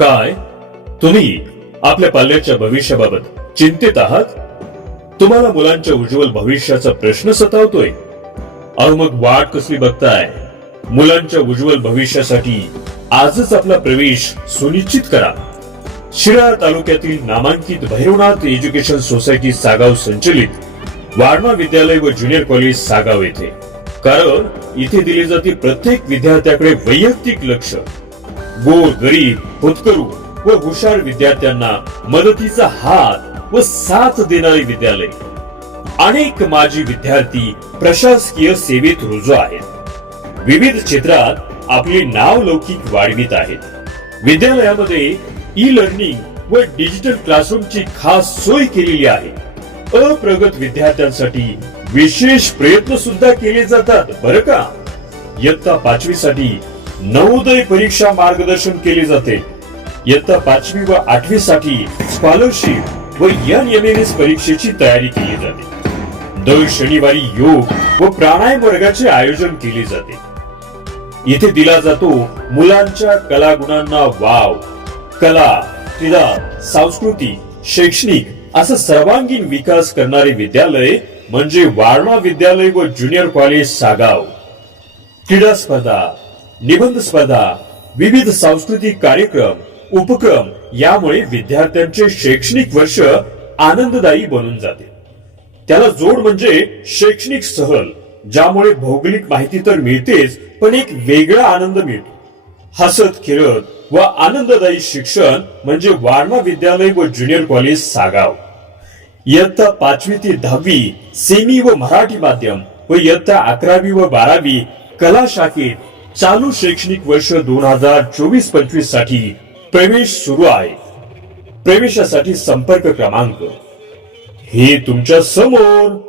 काय? तुम्ही आपल्या पाल्याच्या भविष्याबाबत चिंतित आहात? तुम्हाला मुलांच्या उज्ज्वल भविष्याचा प्रश्न सतावतोय? अहो मग वाट कसली बघताय? मुलांच्या उज्ज्वल भविष्यासाठी आजच आपला प्रवेश सुनिश्चित करा. शिराळा तालुक्यातील नामांकित भैरवनाथ एज्युकेशन सोसायटी सागाव संचलित वारणा विद्यालय व ज्युनियर कॉलेज सागाव येथे. कारण इथे दिली जाते प्रत्येक विद्यार्थ्याकडे वैयक्तिक लक्ष. गोर गरीब होतकरू व हुशार विद्यार्थ्यांना मदतीचा हात व साथ देणारे विद्यालय. अनेक माजी विद्यार्थी प्रशासकीय सेवेत रुजू आहेत. विविध क्षेत्रात आपले नाव लौकिक वाढवित आहेत. विद्यालयामध्ये ई लर्निंग व डिजिटल क्लासरूमची खास सोय केलेली आहे. अप्रगत विद्यार्थ्यांसाठी विशेष प्रयत्न सुद्धा केले जातात बरं का? इयत्ता पाचवी साठी नवोदय परीक्षा मार्गदर्शन केले जाते. इयत्ता पाचवी व आठवी साठी स्कॉलरशिप व एन एम एस परीक्षेची तयारी केली जाते. दर शनिवारी योग व प्राणायाम वर्गाचे आयोजन केले जाते. इथे दिला जातो मुलांच्या कलागुणांना वाव कला क्रीडा सांस्कृतिक शैक्षणिक असा सर्वांगीण विकास करणारे विद्यालय म्हणजे वारणा विद्यालय व ज्युनियर कॉलेज सागाव. क्रीडा स्पर्धा निबंध स्पर्धा विविध सांस्कृतिक कार्यक्रम उपक्रम यामुळे विद्यार्थ्यांचे शैक्षणिक वर्ष आनंददायी बनून जाते. त्याला जोड म्हणजे शैक्षणिक सहल ज्यामुळे भौगोलिक माहिती तर मिळतेच पण एक वेगळा आनंद मिळतो. हसत खेळत व आनंददायी शिक्षण म्हणजे वारणा विद्यालय व ज्युनियर कॉलेज सागाव. इयत्ता पाचवी ते दहावी सेमी व मराठी माध्यम व इयत्ता अकरावी व बारावी कला शाखेत चालू शैक्षणिक वर्ष दोन हजार चोवीस पंचवीससाठी प्रवेश सुरू आहे. प्रवेशासाठी संपर्क क्रमांक. हे तुमच्यासमोर.